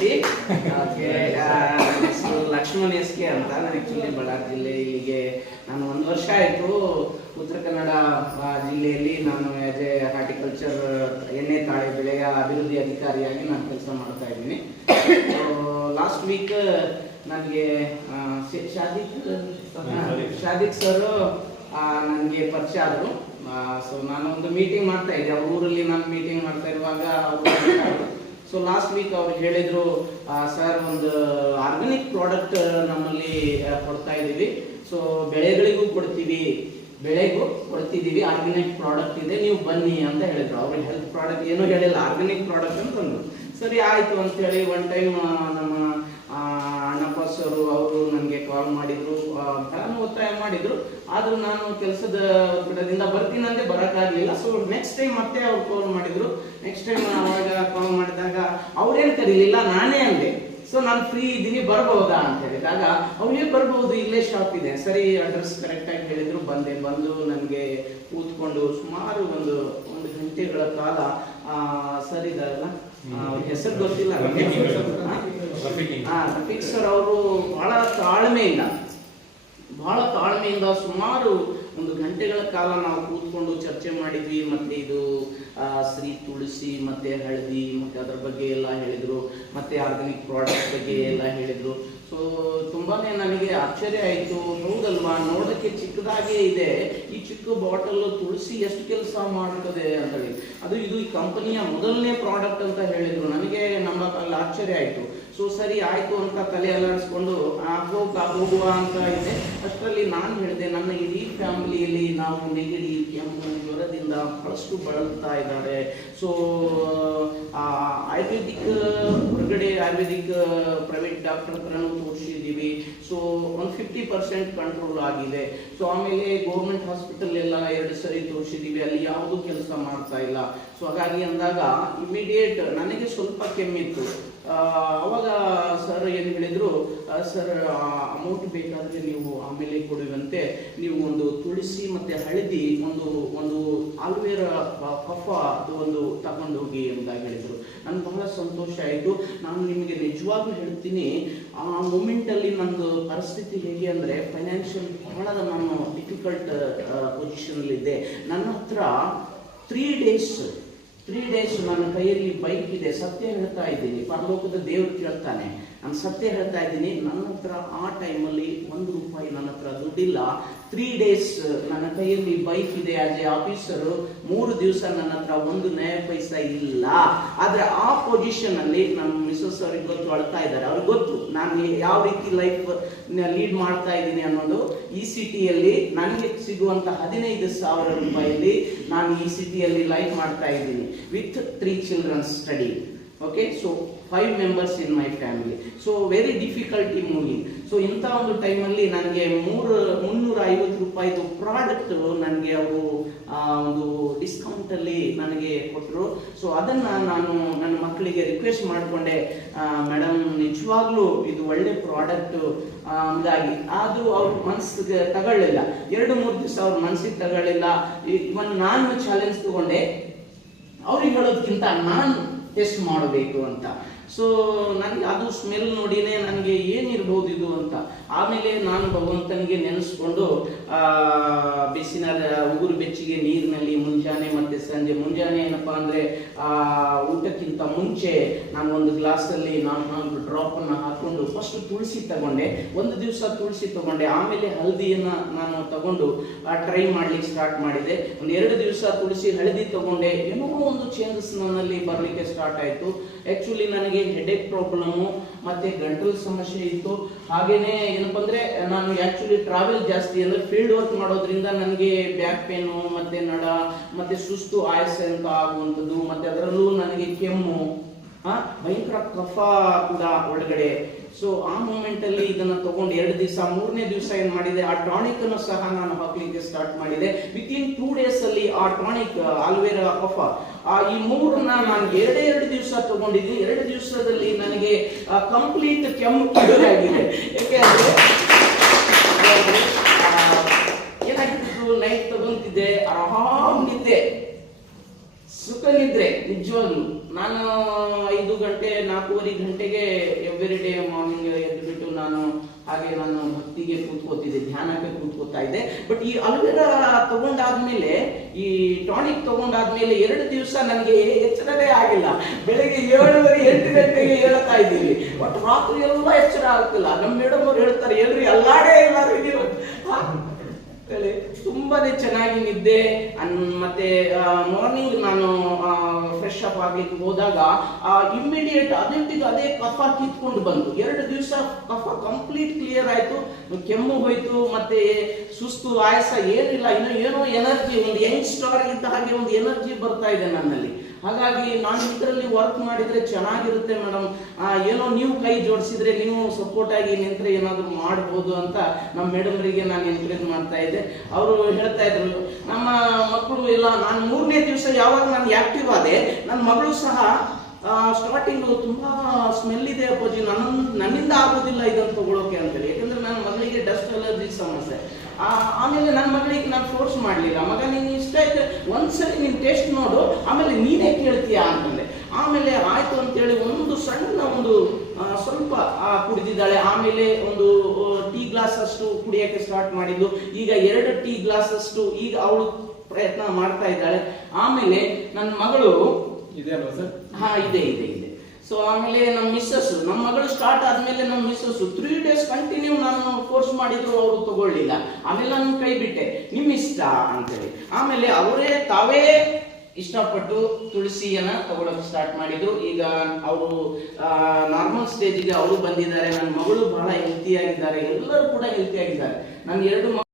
Reddy. Okay, ನನ್ನ ಹೆಸರು Lakshman SK ಅಂತ. ನಾನು ಆ್ಯಕ್ಚುಲಿ ಬಳ್ಳಾರಿ ಜಿಲ್ಲೆ. ಇಲ್ಲಿಗೆ ನಾನು 1 ವರ್ಷ ಆಯಿತು ಉತ್ತರ ಕನ್ನಡ ಜಿಲ್ಲೆಯಲ್ಲಿ ನಾನು ಆ್ಯಸ್ ಎ ಹಾರ್ಟಿಕಲ್ಚರ್ ಎಣ್ಣೆ ತಾಳೆ ಬೆಳೆಯ ಅಭಿವೃದ್ಧಿ ಅಧಿಕಾರಿಯಾಗಿ ನಾನು ಕೆಲಸ ಮಾಡ್ತಾ ಇದ್ದೀನಿ. ಲಾಸ್ಟ್ ವೀಕ್ ನನಗೆ ಶಾದಿಕ್ ಸರ್ ನನಗೆ ಪರಿಚಯ ಆದರು. ಸೊ ನಾನು ಒಂದು ಮೀಟಿಂಗ್ ಮಾಡ್ತಾ ಇದ್ದೆ ಅವ್ರ ಊರಲ್ಲಿ. ನಾನು ಮೀಟಿಂಗ್ ಮಾಡ್ತಾ ಇರುವಾಗ ಅವರು ಸೊ ಲಾಸ್ಟ್ ವೀಕ್ ಅವ್ರು ಹೇಳಿದ್ರು, ಸರ್ ಒಂದು ಆರ್ಗಾನಿಕ್ ಪ್ರಾಡಕ್ಟ್ ನಮ್ಮಲ್ಲಿ ಕೊಡ್ತಾ ಇದ್ದೀವಿ. ಸೊ ಬೆಳೆಗಳಿಗೂ ಕೊಡ್ತಿದ್ದೀವಿ, ಆರ್ಗಾನಿಕ್ ಪ್ರಾಡಕ್ಟ್ ಇದೆ, ನೀವು ಬನ್ನಿ ಅಂತ ಹೇಳಿದ್ರು. ಅವ್ರಿಗೆ ಹೆಲ್ತ್ ಪ್ರಾಡಕ್ಟ್ ಏನೂ ಹೇಳಿಲ್ಲ, ಆರ್ಗಾನಿಕ್ ಪ್ರಾಡಕ್ಟ್ ಅಂತಂದ್ರು. ಸರಿ ಆಯಿತು ಅಂತೇಳಿ ಒನ್ ಟೈಮ್ ನಮ್ಮ ಅಣ್ಣಪ್ಪ ಸರ್ ಅವರು ನನಗೆ ಕಾಲ್ ಮಾಡಿದ್ರು, ನಾನು ಒತ್ತಾಯ ಮಾಡಿದ್ರು. ಆದರೂ ನಾನು ಕೆಲಸದ ಒತ್ತಡದಿಂದ ಬರ್ತೀನಂತೆ ಬರೋಕ್ಕಾಗಲಿಲ್ಲ. ಸೊ ನೆಕ್ಸ್ಟ್ ಟೈಮ್ ಮತ್ತೆ ಅವ್ರು ಕಾಲ್ ಮಾಡಿದ್ರು. ನೆಕ್ಸ್ಟ್ ಟೈಮ್ ಅವಾಗ ಕಾಲ್ ಮಾಡಿದಾಗ ಅವ್ರೇನು ಕರೀಲಿಲ್ಲ, ನಾನೇ ಅಂದೆ. ಸೊ ನಾನು ಫ್ರೀ ಇದ್ದೀನಿ, ಬರ್ಬೋದಾ ಅಂತ ಹೇಳಿದಾಗ ಅವ್ರಿಗೆ ಬರ್ಬೋದು, ಇಲ್ಲೇ ಶಾಪ್ ಇದೆ. ಸರಿ, ಅಡ್ರೆಸ್ ಕರೆಕ್ಟಾಗಿ ಹೇಳಿದ್ರು. ಬಂದು ನನಗೆ ಕೂತ್ಕೊಂಡು ಸುಮಾರು ಒಂದು ಗಂಟೆಗಳ ಕಾಲ ಸರ್ ಇದಾರಲ್ಲ, ಹೆಸರು ಗೊತ್ತಿಲ್ಲ, ರಫೀಕ್ ಸರ್ ಅವರು ಬಹಳ ತಾಳ್ಮೆಯಿಂದ ಸುಮಾರು 1 ಗಂಟೆಗಳ ಕಾಲ ನಾವು ಕೂತ್ಕೊಂಡು ಚರ್ಚೆ ಮಾಡಿದ್ವಿ. ಮತ್ತೆ ಇದು ಶ್ರೀ ತುಳಸಿ ಮತ್ತೆ ಹಳದಿ ಮತ್ತೆ ಅದರ ಬಗ್ಗೆ ಎಲ್ಲ ಹೇಳಿದ್ರು, ಮತ್ತೆ ಆರ್ಗಾನಿಕ್ ಪ್ರಾಡಕ್ಟ್ ಬಗ್ಗೆ ಎಲ್ಲ ಹೇಳಿದ್ರು. ಸೊ ತುಂಬಾನೇ ನನಗೆ ಆಶ್ಚರ್ಯ ಆಯಿತು. ಹೌದಲ್ವಾ, ನೋಡೋಕ್ಕೆ ಚಿಕ್ಕದಾಗೇ ಇದೆ, ಈ ಚಿಕ್ಕ ಬಾಟಲ್ ತುಳಸಿ ಎಷ್ಟು ಕೆಲಸ ಮಾಡ್ತದೆ ಅಂತ ಹೇಳಿ. ಅದು ಇದು ಈ ಕಂಪನಿಯ ಮೊದಲನೇ ಪ್ರಾಡಕ್ಟ್ ಅಂತ ಹೇಳಿದ್ರು. ನನಗೆ ನಂಬಕ್ಕಾಗಲ್ಲ, ಆಶ್ಚರ್ಯ ಆಯಿತು. ಸೊ ಸರಿ ಆಯಿತು ಅಂತ ತಲೆ ಅಲ್ಲಾಡಿಸ್ಕೊಂಡು ಹೋಗುವ ಅಂತ ಇದೆ. ಅಷ್ಟರಲ್ಲಿ ನಾನು ಹೇಳಿದೆ, ನನ್ನ ಇಡೀ ಫ್ಯಾಮಿಲಿಯಲ್ಲಿ ನಾವು ನೆಗಡಿ ಕೆಮ್ಮು ಜ್ವರದಿಂದ ಬಹಳಷ್ಟು ಬಳಲ್ತಾ ಇದ್ದಾರೆ. ಸೊ ಆಯುರ್ವೇದಿಕ್ ಹೊರಗಡೆ ಆಯುರ್ವೇದಿಕ್ ಪ್ರೈವೇಟ್ ಡಾಕ್ಟರ್ ಹತ್ರನೂ ತೋರಿಸಿದ್ದೀವಿ. ಸೊ 50% ಕಂಟ್ರೋಲ್ ಆಗಿದೆ. ಸೊ ಆಮೇಲೆ ಗೌರ್ಮೆಂಟ್ ಹಾಸ್ಪಿಟಲ್ ಎಲ್ಲ 2 ಸರಿ ತೋರಿಸಿದ್ದೀವಿ, ಅಲ್ಲಿ ಯಾವುದೂ ಕೆಲಸ ಮಾಡ್ತಾ ಇಲ್ಲ. ಸೊ ಹಾಗಾಗಿ ಅಂದಾಗ ಇಮಿಡಿಯೇಟ್ ನನಗೆ ಸ್ವಲ್ಪ ಕೆಮ್ಮಿತ್ತು. ಅವಾಗ ಸರ್ ಏನು ಹೇಳಿದ್ರು, ಸರ್ ಅಮೌಂಟ್ ಬೇಕಾದರೆ ನೀವು ಆಮೇಲೆ ಕೊಡುವಂತೆ, ನೀವು ಒಂದು ತುಳಸಿ ಮತ್ತು ಹಳದಿ ಒಂದು ಆಲೋವೆರಾ ಕಫ ಅದು ಒಂದು ತಗೊಂಡೋಗಿ ಅಂತ ಹೇಳಿದರು. ನನಗೆ ಬಹಳ ಸಂತೋಷ ಆಯಿತು. ನಾನು ನಿಮಗೆ ನಿಜವಾಗ್ಲೂ ಹೇಳ್ತೀನಿ, ಆ ಮೂಮೆಂಟಲ್ಲಿ ನಂದು ಪರಿಸ್ಥಿತಿ ಹೇಗೆ ಅಂದರೆ, ಫೈನಾನ್ಷಿಯಲ್ ಬಹಳ ನಾನು ಡಿಫಿಕಲ್ಟ್ ಪೊಸಿಷನಲ್ಲಿದ್ದೆ. ನನ್ನ ಹತ್ರ 3 ಡೇಸ್ ನನ್ನ ಕೈಯಲ್ಲಿ ಬೈಕ್ ಇದೆ. ಸತ್ಯ ಹೇಳ್ತಾ ಇದ್ದೀನಿ, ಪರಲೋಕದ ದೇವರು ಕೇಳ್ತಾನೆ, ನಾನು ಸತ್ಯ ಹೇಳ್ತಾ ಇದ್ದೀನಿ. ನನ್ನ ಹತ್ರ ಆ ಟೈಮಲ್ಲಿ 1 ರೂಪಾಯಿ ನನ್ನ ಹತ್ರ ದುಡ್ಡಿಲ್ಲ. 3 ಡೇಸ್ ನನ್ನ ಕೈಯಲ್ಲಿ ಬೈಕ್ ಇದೆ ಆಸ್ ಎ ಆಫೀಸರು. 3 ದಿವಸ ನನ್ನ ಹತ್ರ 1 ನಯ ಪೈಸಾ ಇಲ್ಲ. ಆದ್ರೆ ಆ ಪೊಸಿಷನ್ ಅಲ್ಲಿ ನಮ್ಮ ಮಿಸಸ್ ಅವ್ರಿಗೆ ಗೊತ್ತು, ಅಳ್ತಾ ಇದ್ದಾರೆ. ಅವ್ರಿಗೆ ಗೊತ್ತು ನಾನು ಯಾವ ರೀತಿ ಲೈಫ್ ಲೀಡ್ ಮಾಡ್ತಾ ಇದ್ದೀನಿ ಅನ್ನೋದು. ಈ ಸಿಟಿಯಲ್ಲಿ ನನಗೆ ಸಿಗುವಂತ 15,000 ರೂಪಾಯಿಯಲ್ಲಿ ನಾನು ಈ ಸಿಟಿಯಲ್ಲಿ ಲೈಫ್ ಮಾಡ್ತಾ ಇದ್ದೀನಿ with 3 childrens study. Okay, so 5 members in my family. So very difficulty moving. So ಇಂಥ ಒಂದು ಟೈಮಲ್ಲಿ ನನಗೆ 350 ರೂಪಾಯಿದು ಪ್ರಾಡಕ್ಟ್ ನನಗೆ ಅವರು ಒಂದು ಡಿಸ್ಕೌಂಟಲ್ಲಿ ನನಗೆ ಕೊಟ್ಟರು. ಸೊ ಅದನ್ನು ನಾನು ನನ್ನ ಮಕ್ಕಳಿಗೆ ರಿಕ್ವೆಸ್ಟ್ ಮಾಡಿಕೊಂಡೆ, ಮೇಡಮ್ ನಿಜವಾಗ್ಲೂ ಇದು ಒಳ್ಳೆ ಪ್ರಾಡಕ್ಟು ಅಂದಾಗಿ. ಅದು ಅವ್ರ ಮನಸ್ಸಿಗೆ ತಗೊಳ್ಳಿಲ್ಲ. 2-3 ದಿವಸ ಅವ್ರ ಮನಸ್ಸಿಗೆ ತಗೊಳ್ಳಿಲ್ಲ. ಇವನ್ ನಾನು ಚಾಲೆಂಜ್ ತಗೊಂಡೆ, ಅವ್ರಿಗೆ ಹೇಳೋದಕ್ಕಿಂತ ನಾನು ಟೆಸ್ಟ್ ಮಾಡಬೇಕು ಅಂತ. ಸೊ ನನಗೆ ಅದು ಸ್ಮೆಲ್ ನೋಡಿನೇ ನನಗೆ ಏನಿರ್ಬೋದು ಇದು ಅಂತ. ಆಮೇಲೆ ನಾನು ಭಗವಂತನಿಗೆ ನೆನೆಸ್ಕೊಂಡು ಬಿಸಿನ ಉಗುರು ಬೆಚ್ಚಗೆ ನೀರಿನಲ್ಲಿ ಮುಂಜಾನೆ ಮತ್ತು ಸಂಜೆ, ಮುಂಜಾನೆ ಏನಪ್ಪಾ ಅಂದರೆ ಊಟಕ್ಕಿಂತ ಮುಂಚೆ ನಾನು ಒಂದು ಗ್ಲಾಸಲ್ಲಿ 4 ಡ್ರಾಪನ್ನು ಹಾಕ್ಕೊಂಡು ಫಸ್ಟ್ ತುಳಸಿ ತಗೊಂಡೆ. 1 ದಿವಸ ತುಳಸಿ ತಗೊಂಡೆ, ಆಮೇಲೆ ಹಳದಿಯನ್ನು ನಾನು ತಗೊಂಡು ಟ್ರೈ ಮಾಡ್ಲಿಕ್ಕೆ ಸ್ಟಾರ್ಟ್ ಮಾಡಿದೆ. 2 ದಿವಸ ತುಳಸಿ ಹಳದಿ ತಗೊಂಡೆ. ಏನೋ ಒಂದು ಚೇಂಜಸ್ ನನ್ನಲ್ಲಿ ಬರಲಿಕ್ಕೆ ಸ್ಟಾರ್ಟ್ ಆಯಿತು. ಆ್ಯಕ್ಚುಲಿ ನನಗೆ ಹೆಡೇಕ್ ಪ್ರಾಬ್ಲಮ್ಮು ಮತ್ತು ಗಂಟಲು ಸಮಸ್ಯೆ ಇತ್ತು. ಹಾಗೇನೆ ಏನಪ್ಪ ಅಂದರೆ ನಾನು ಆ್ಯಕ್ಚುಲಿ ಟ್ರಾವೆಲ್ ಜಾಸ್ತಿ ಅಂದರೆ ಫೀಲ್ಡ್ ವರ್ಕ್ ಮಾಡೋದ್ರಿಂದ ನನಗೆ ಬ್ಯಾಕ್ ಪೇನು ಮತ್ತು ನಡ ಮತ್ತು ಸುಸ್ತು ಆಯಾಸ ಅಂತ ಆಗುವಂಥದ್ದು. ಮತ್ತು ಅದರಲ್ಲೂ ನನಗೆ ಕೆಮ್ಮು, ಭಯಂಕರ ಕಫ ಕೂಡ ಒಳಗಡೆ. ಸೊ ಆ ಮೂಮೆಂಟಲ್ಲಿ ಇದನ್ನು ತಗೊಂಡು 2 ದಿವಸ, 3ನೇ ದಿವಸ ಏನು ಮಾಡಿದೆ, ಆ ಟಾನಿಕ್ ಅನ್ನು ಸಹ ನಾನು ಹಾಕ್ಲಿಕ್ಕೆ ಸ್ಟಾರ್ಟ್ ಮಾಡಿದೆ. ವಿತಿನ್ 2 ಡೇಸ್ ಅಲ್ಲಿ ಆ ಟಾನಿಕ್ ಆಲೋವೆರಾ ಕಫ ಈ 3ನ್ನ ನಾನು 2 ದಿವಸ ತಗೊಂಡಿದ್ದೀನಿ. 2 ದಿವಸದಲ್ಲಿ ನನಗೆ ಕಂಪ್ಲೀಟ್ ಕೆಮ್ಮು ಆಗಿದೆ. ಯಾಕೆಂದ್ರೆ ಏನಾಗಿತ್ತು, ನೈಟ್ ತಗೊಂತಿದ್ದೆ, ಆರಾಮ್ ನಿದ್ದೆ, ಸುಖ ನಿದ್ರೆ, ನಿಜವಾಗ್ಲು ನಾನು 5 ಗಂಟೆ 4:30 ಗಂಟೆಗೆ ಎವ್ರಿ ಡೇ ಮಾರ್ನಿಂಗ್ ಎದ್ದುಬಿಟ್ಟು ನಾನು ಭಕ್ತಿಗೆ ಕೂತ್ಕೋತಿದ್ದೆ, ಧ್ಯಾನಕ್ಕೆ ಕೂತ್ಕೋತಾ ಇದ್ದೆ. ಬಟ್ ಈ ಅಲೋವೆರಾ ತಗೊಂಡಾದ್ಮೇಲೆ, ಈ ಟಾನಿಕ್ ತಗೊಂಡಾದ್ಮೇಲೆ 2 ದಿವಸ ನನಗೆ ಎಚ್ಚರವೇ ಆಗಿಲ್ಲ. ಬೆಳಿಗ್ಗೆ 7:30 8 ಗಂಟೆಗೆ ಹೇಳ್ತಾ ಇದ್ದೀವಿ, ಬಟ್ ರಾತ್ರಿ ಎಲ್ಲ ಎಚ್ಚರ ಆಗ್ತಿಲ್ಲ. ನಮ್ಮ ಮೇಡಮ್ ಅವ್ರು ಹೇಳ್ತಾರೆ, ಎಲ್ರಿ ಅಲ್ಲಾಡೇ ಇಲ್ಲ ನೀವು ಹೇಳಿ. ತುಂಬಾನೇ ಚೆನ್ನಾಗಿ ನಿದ್ದೆ. ಮತ್ತೆ ಮಾರ್ನಿಂಗ್ ನಾನು ಫ್ರೆಶ್ ಅಪ್ ಆಗ್ಲಿಕ್ಕೆ ಹೋದಾಗ ಇಮ್ಮಿಡಿಯೇಟ್ ಅದೇ ಕಫ ಕಿತ್ಕೊಂಡು ಬಂತು. 2 ದಿವಸ ಕಫ ಕಂಪ್ಲೀಟ್ ಕ್ಲಿಯರ್ ಆಯ್ತು, ಕೆಮ್ಮು ಹೋಯ್ತು, ಮತ್ತೆ ಸುಸ್ತು ಆಯಾಸ ಏನಿಲ್ಲ. ಏನೋ ಎನರ್ಜಿ, ಒಂದು ಯಂಗ್ ಸ್ಟಾರ್ ಇದ್ದ ಹಾಗೆ ಒಂದು ಎನರ್ಜಿ ಬರ್ತಾ ಇದೆ ನನ್ನಲ್ಲಿ. ಹಾಗಾಗಿ ನಾನು ಇದರಲ್ಲಿ ವರ್ಕ್ ಮಾಡಿದ್ರೆ ಚೆನ್ನಾಗಿರುತ್ತೆ ಮೇಡಮ್, ಏನೋ ನೀವು ಕೈ ಜೋಡಿಸಿದ್ರೆ, ನೀವು ಸಪೋರ್ಟ್ ಆಗಿ ನಿಂತ್ರೆ ಏನಾದ್ರು ಮಾಡ್ಬೋದು ಅಂತ ನಮ್ಮ ಮೇಡಮ್ರಿಗೆ ನಾನು ಎನ್ಕರೇಜ್ ಮಾಡ್ತಾ ಇದ್ದೆ. ಅವರು ಹೇಳ್ತಾ ಇದ್ರು, ನಮ್ಮ ಮಕ್ಕಳು ಎಲ್ಲ, ನಾನು 3ನೇ ದಿವಸ ಯಾವಾಗ ನಾನು ಆಕ್ಟಿವ್ ಆದೆ, ನನ್ನ ಮಗಳು ಸಹ ಸ್ಟಾರ್ಟಿಂಗ್ ತುಂಬಾ ಸ್ಮೆಲ್ ಇದೆ ಅಪ್ಪಾಜಿ, ನನ್ನಿಂದ ಆಗೋದಿಲ್ಲ ಇದನ್ನು ತಗೊಳ್ಳೋಕೆ ಅಂತೇಳಿ. ಯಾಕಂದ್ರೆ ನನ್ನ ಮಗಳಿಗೆ ಡಸ್ಟ್ ಅಲರ್ಜಿ ಸಮಸ್ಯೆ. ಆಮೇಲೆ ನನ್ನ ಮಗಳಿಗೆ ನಾನು ಫೋರ್ಸ್ ಮಾಡಲಿಲ್ಲ, ಮಗ ನೀನು ಇಷ್ಟ ಆಯ್ತು ಒಂದ್ಸರಿ ನೀನು ಟೇಸ್ಟ್ ನೋಡು, ಆಮೇಲೆ ನೀನೇ ಕೇಳ್ತೀಯಾ ಅಂತಂದೆ. ಆಮೇಲೆ ಆಯ್ತು ಅಂತೇಳಿ ಒಂದು ಸ್ವಲ್ಪ ಕುಡಿದಿದ್ದಾಳೆ. ಆಮೇಲೆ ಒಂದು ಟೀ ಗ್ಲಾಸ್ ಅಷ್ಟು ಕುಡಿಯಕ್ಕೆ ಸ್ಟಾರ್ಟ್ ಮಾಡಿದ್ದು. ಈಗ 2 ಟೀ ಗ್ಲಾಸ್ ಅಷ್ಟು ಈಗ ಅವಳು ಪ್ರಯತ್ನ ಮಾಡ್ತಾ ಇದ್ದಾಳೆ. ಆಮೇಲೆ ನನ್ನ ಮಗಳು ಇದೆ ಅಲ್ವಾ ಸರ್? ಇದೆ. ಸೊ ಆಮೇಲೆ ನಮ್ಮ ಮಗಳು ಸ್ಟಾರ್ಟ್ ಆದ್ಮೇಲೆ ನಮ್ಮ ಮಿಸ್ಸಸ್ 3 ಡೇಸ್ ಕಂಟಿನ್ಯೂ ನಾನು ಫೋರ್ಸ್ ಮಾಡಿದ್ರು, ಅವರು ತಗೊಳ್ಳಿಲ್ಲ. ಆಮೇಲೆ ನಾನು ಕೈ ಬಿಟ್ಟೆ, ನಿಮ್ ಇಷ್ಟ ಅಂತೇಳಿ. ಆಮೇಲೆ ತಾವೇ ಇಷ್ಟಪಟ್ಟು ತುಳಸಿಯನ್ನ ತಗೊಳಕ್ ಸ್ಟಾರ್ಟ್ ಮಾಡಿದ್ರು. ಈಗ ಅವರು ನಾರ್ಮಲ್ ಸ್ಟೇಜಿಗೆ ಅವರು ಬಂದಿದ್ದಾರೆ. ನನ್ನ ಮಗಳು ಬಹಳ ಹೆಲ್ತಿ ಆಗಿದ್ದಾರೆ, ಎಲ್ಲರೂ ಕೂಡ ಹೆಲ್ತಿ ಆಗಿದ್ದಾರೆ. ನನ್ನ 2